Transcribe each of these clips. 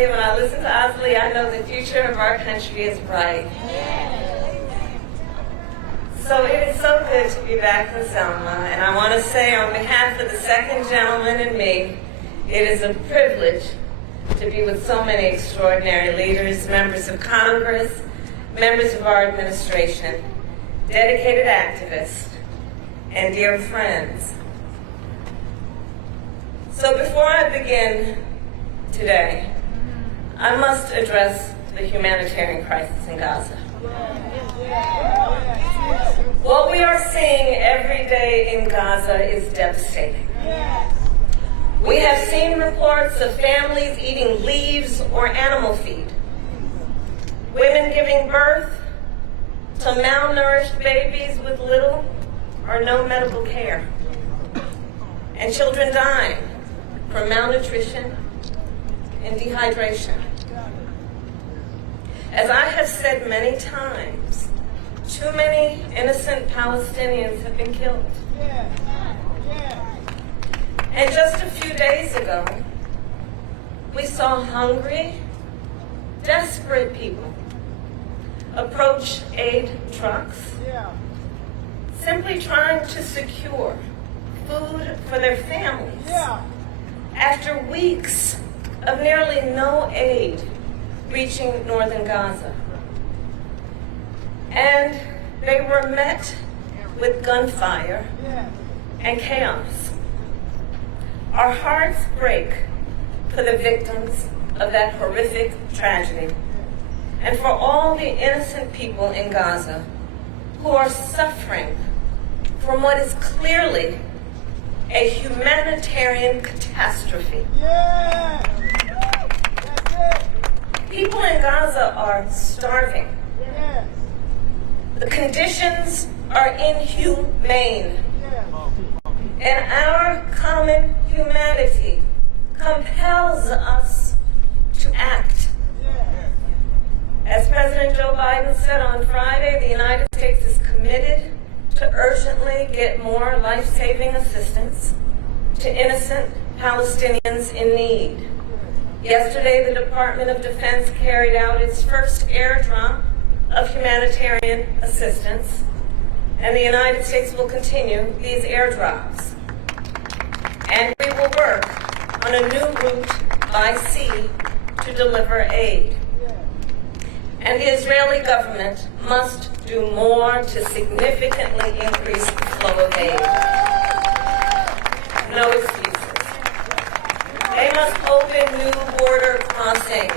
tell you, when I listen to Osley, I know the future of our country is bright. So it is so good to be back in Selma, and I want to say on behalf of the second gentleman and me, it is a privilege to be with so many extraordinary leaders, members of Congress, members of our administration, dedicated activists, and dear friends. So before I begin today, I must address the humanitarian crisis in Gaza. What we are seeing every day in Gaza is devastating. We have seen reports of families eating leaves or animal feed, women giving birth to malnourished babies with little or no medical care, and children dying from malnutrition and dehydration. As I have said many times, too many innocent Palestinians have been killed. And just a few days ago, we saw hungry, desperate people approach aid trucks, simply trying to secure food for their families after weeks of nearly no aid reaching northern Gaza. And they were met with gunfire and chaos. Our hearts break for the victims of that horrific tragedy and for all the innocent people in Gaza who are suffering from what is clearly a humanitarian catastrophe. People in Gaza are starving. The conditions are inhumane. And our common humanity compels us to act. As President Joe Biden said on Friday, the United States is committed to urgently get more life-saving assistance to innocent Palestinians in need. Yesterday, the Department of Defense carried out its first airdrop of humanitarian assistance, and the United States will continue these airdrops. And we will work on a new route by sea to deliver aid. And the Israeli government must do more to significantly increase the flow of aid. No excuses. They must open new border crossings.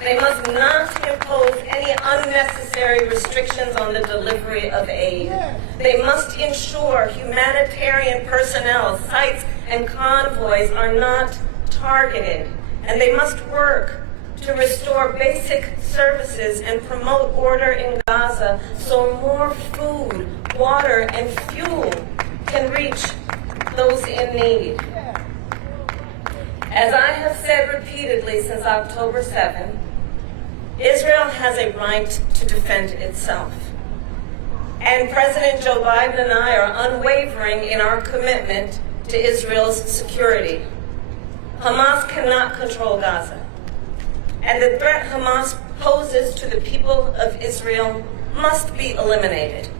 They must not impose any unnecessary restrictions on the delivery of aid. They must ensure humanitarian personnel, sites, and convoys are not targeted. And they must work to restore basic services and promote order in Gaza so more food, water, and fuel can reach those in need. As I have said repeatedly since October 7, Israel has a right to defend itself. And President Joe Biden and I are unwavering in our commitment to Israel's security. Hamas cannot control Gaza. And the threat Hamas poses to the people of Israel must be eliminated.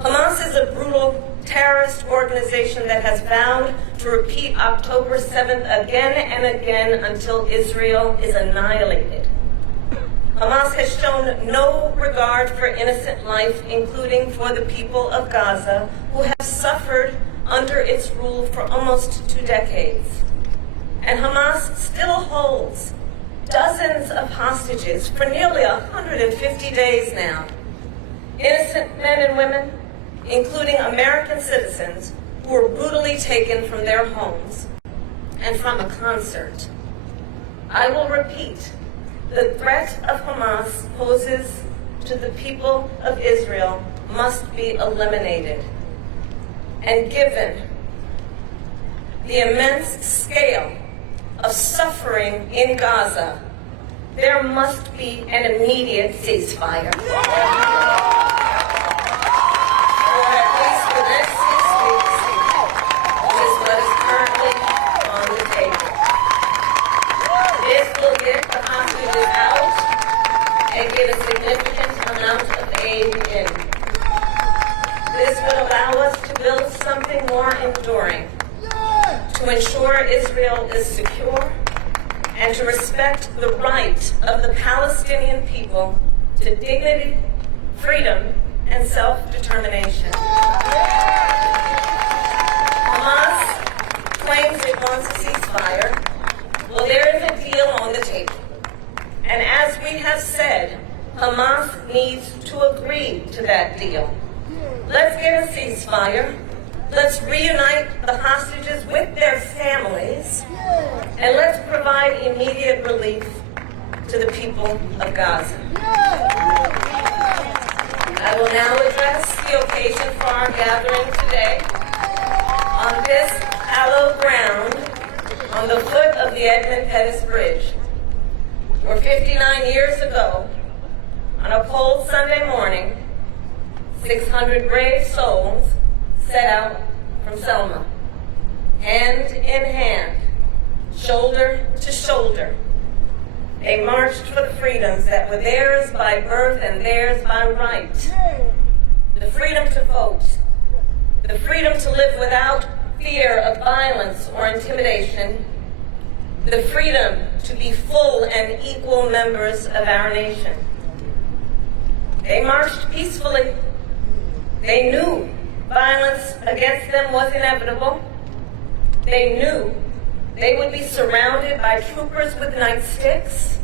Hamas is a brutal terrorist organization that has vowed to repeat October 7th again and again until Israel is annihilated. Hamas has shown no regard for innocent life, including for the people of Gaza, who have suffered under its rule for almost 2 decades. And Hamas still holds dozens of hostages for nearly 150 days now. Innocent men and women, including American citizens, who were brutally taken from their homes and from a concert. I will repeat, the threat of Hamas poses to the people of Israel must be eliminated. And given the immense scale of suffering in Gaza, there must be an immediate ceasefire. Or at least for the next 6 weeks, which is what is currently on the table. This will get to ensure Israel is secure and to respect the right of the Palestinian people to dignity, freedom, and self-determination. Hamas claims it wants a ceasefire. Well, there is a deal on the table. And as we have said, Hamas needs to agree to that deal. Let's get a ceasefire. Let's reunite the hostages with their families. And let's provide immediate relief to the people of Gaza. I will now address the occasion for our gathering today on this hallowed ground on the foot of the Pettus Bridge, where 59 years ago, on a cold Sunday morning, 600 brave souls set out from Selma, hand in hand, shoulder to shoulder. They marched for the freedoms that were theirs by birth and theirs by right. The freedom to vote, the freedom to live without fear of violence or intimidation, the freedom to be full and equal members of our nation. They marched peacefully. They knew violence against them was inevitable. They knew they would be surrounded by troopers with nightsticks.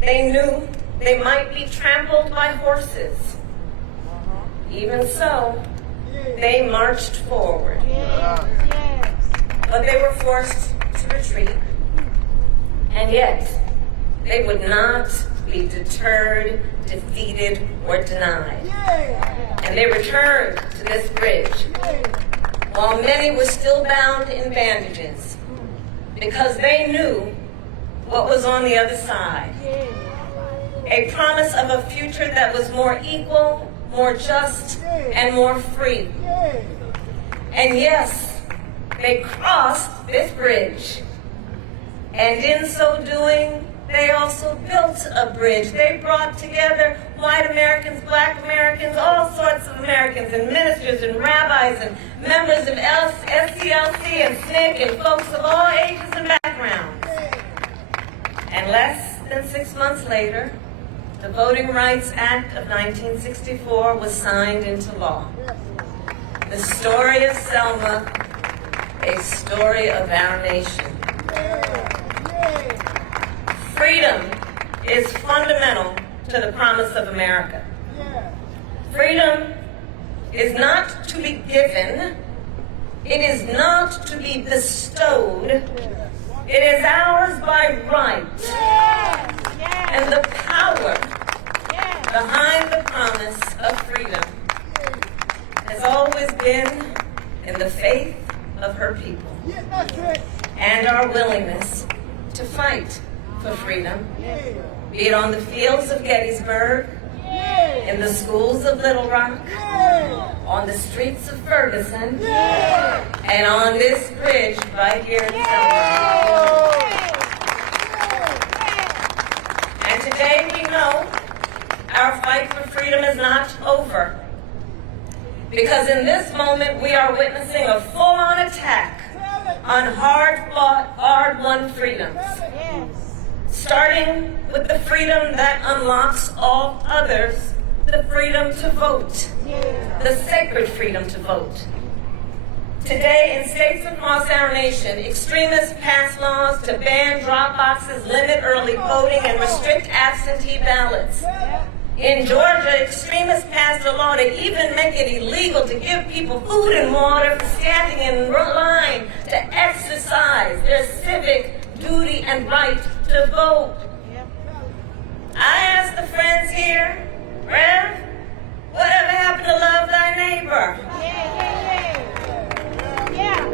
They knew they might be trampled by horses. Even so, they marched forward. But they were forced to retreat. And yet, they would not be deterred, defeated, or denied. And they returned to this bridge while many were still bound in bandages, because they knew what was on the other side. A promise of a future that was more equal, more just, and more free. And yes, they crossed this bridge. And in so doing, they also built a bridge. They brought together white Americans, black Americans, all sorts of Americans, and ministers and rabbis and members of SCLC and SNCC and folks of all ages and backgrounds. And less than 6 months later, the Voting Rights Act of 1964 was signed into law. The story of Selma, a story of our nation. Freedom is fundamental to the promise of America. Freedom is not to be given. It is not to be bestowed. It is ours by right. And the power behind the promise of freedom has always been in the faith of her people and our willingness to fight for freedom, be it on the fields of Gettysburg, in the schools of Little Rock, on the streets of Ferguson, and on this bridge right here in Selma. And today we know our fight for freedom is not over, because in this moment we are witnessing a full-on attack on hard-fought, hard-won freedoms. Starting with the freedom that unlocks all others, the freedom to vote, the sacred freedom to vote. Today, in states across our nation, extremists pass laws to ban drop boxes, limit early voting, and restrict absentee ballots. In Georgia, extremists passed a law to even make it illegal to give people food and water for standing in line to exercise their civic duty and right to vote. I ask the friends here, Rev, whatever happened to love thy neighbor?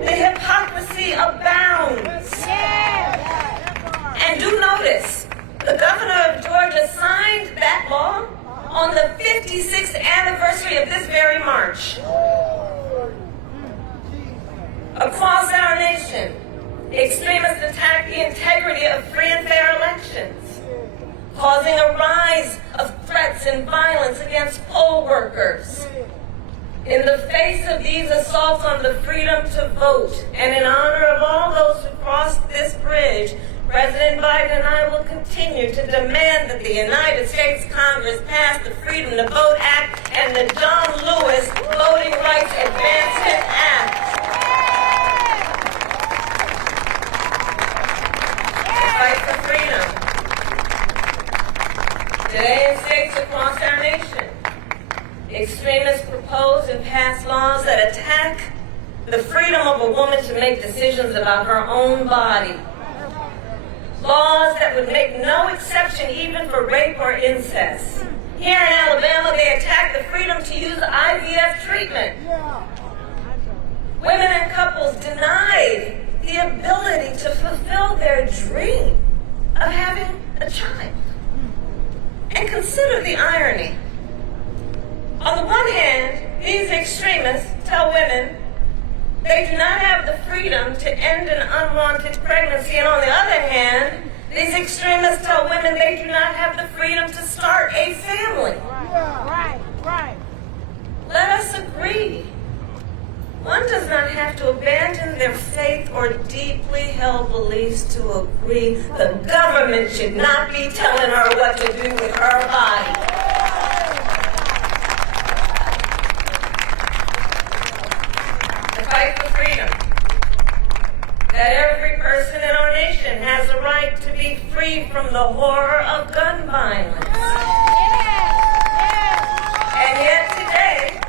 The hypocrisy abounds. And do notice, the governor of Georgia signed that law on the 56th anniversary of this very march. Across our nation, extremists attack the integrity of free and fair elections, causing a rise of threats and violence against poll workers. In the face of these assaults on the freedom to vote, and in honor of all those who crossed this bridge, President Biden and I will continue to demand that the United States Congress pass the Freedom to Vote Act and the John Lewis Voting Rights Advancement Act. The fight for freedom. Today in states across our nation, extremists propose and pass laws that attack the freedom of a woman to make decisions about her own body. Laws that would make no exception even for rape or incest. Here in Alabama, they attack the freedom to use IVF treatment. Women and couples denied the ability to fulfill their dream of having a child. And consider the irony. On the one hand, these extremists tell women they do not have the freedom to end an unwanted pregnancy, and on the other hand, these extremists tell women they do not have the freedom to start a family. Right. Let us agree. One does not have to abandon their faith or deeply held beliefs to agree the government should not be telling her what to do with her body. Fight for freedom. That every person in our nation has a right to be free from the horror of gun violence. And yet today,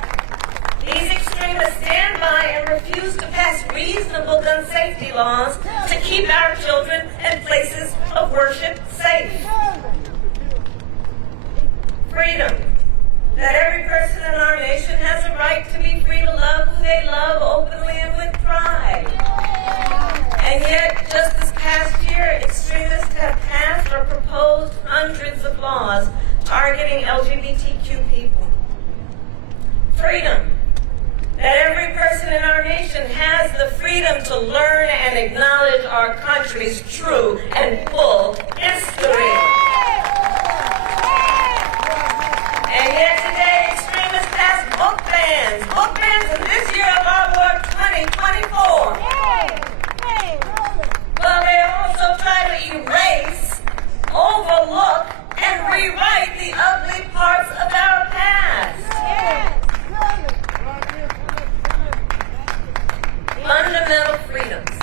these extremists stand by and refuse to pass reasonable gun safety laws to keep our children and places of worship safe. Freedom. That every person in our nation has a right to be free to love who they love openly and with pride. And yet, just this past year, extremists have passed or proposed hundreds of laws targeting LGBTQ people. Freedom. That every person in our nation has the freedom to learn and acknowledge our country's true and full history. And yet today, extremists pass book bans in this year of our Lord 2024. Well, they also try to erase, overlook, and rewrite the ugly parts of our past. Fundamental freedoms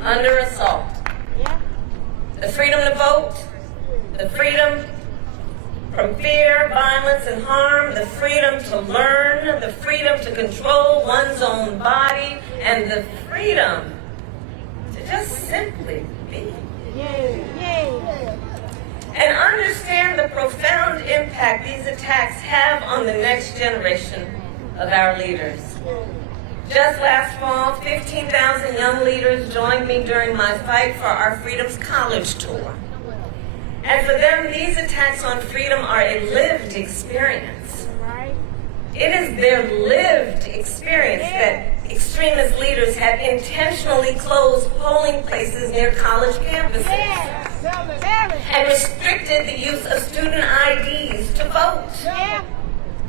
under assault. The freedom to vote, the freedom from fear, violence, and harm, the freedom to learn, the freedom to control one's own body, and the freedom to just simply be. And understand the profound impact these attacks have on the next generation of our leaders. Just last fall, 15,000 young leaders joined me during my Fight for Our Freedoms college tour. And for them, these attacks on freedom are a lived experience. It is their lived experience that extremist leaders have intentionally closed polling places near college campuses and restricted the use of student IDs to vote.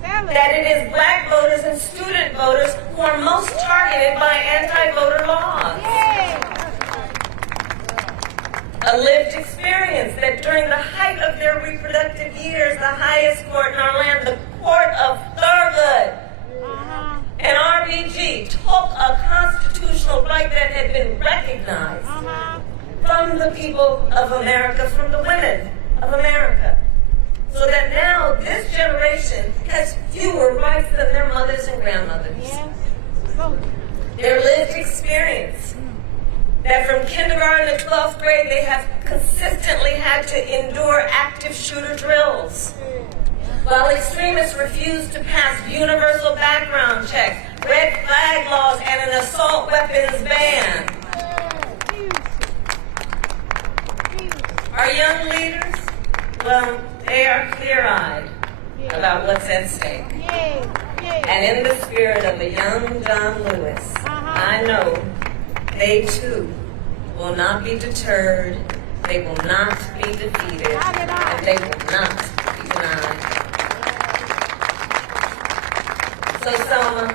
That it is black voters and student voters who are most targeted by anti-voter laws. A lived experience that during the height of their reproductive years, the highest court in our land, the Court of Thurgood, and RBG, took a constitutional right that had been recognized from the people of America, from the women of America. So that now this generation has fewer rights than their mothers and grandmothers. Their lived experience. That from kindergarten to 12th grade, they have consistently had to endure active shooter drills. While extremists refuse to pass universal background checks, red flag laws, and an assault weapons ban. Our young leaders, well, they are clear-eyed about what's at stake. And in the spirit of a young John Lewis, I know they too will not be deterred, they will not be defeated, and they will not be denied. So Selma,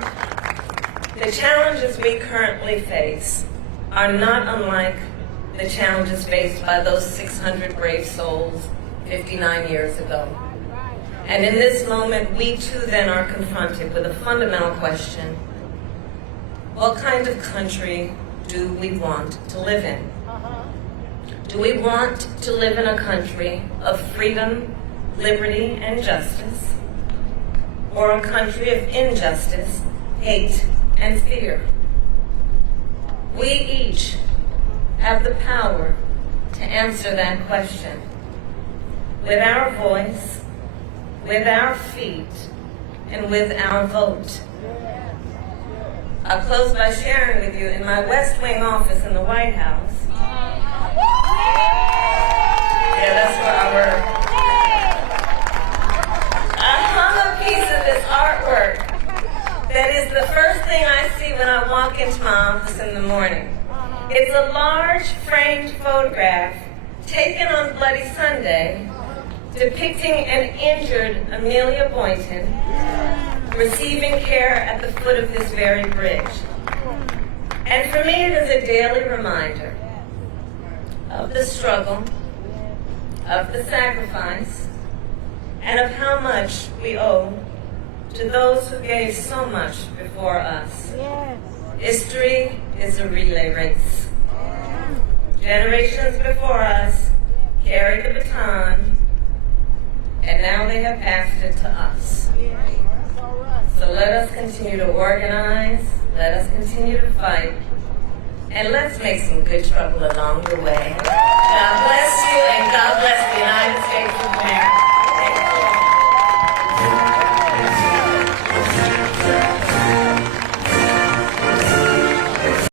The challenges we currently face are not unlike the challenges faced by those 600 brave souls 59 years ago. And in this moment, we too then are confronted with a fundamental question. What kind of country do we want to live in? Do we want to live in a country of freedom, liberty, and justice? Or a country of injustice, hate, and fear? We each have the power to answer that question. With our voice, with our feet, and with our vote. I'll close by sharing with you in my West Wing office in the White House. Yeah, that's where I work. I hung a piece of this artwork that is the first thing I see when I walk into my office in the morning. It's a large framed photograph taken on Bloody Sunday depicting an injured Amelia Boynton receiving care at the foot of this very bridge. And for me, it is a daily reminder of the struggle, of the sacrifice, and of how much we owe to those who gave so much before us. History is a relay race. Generations before us carried the baton, and now they have passed it to us. So let us continue to organize, let us continue to fight, and let's make some good trouble along the way. God bless.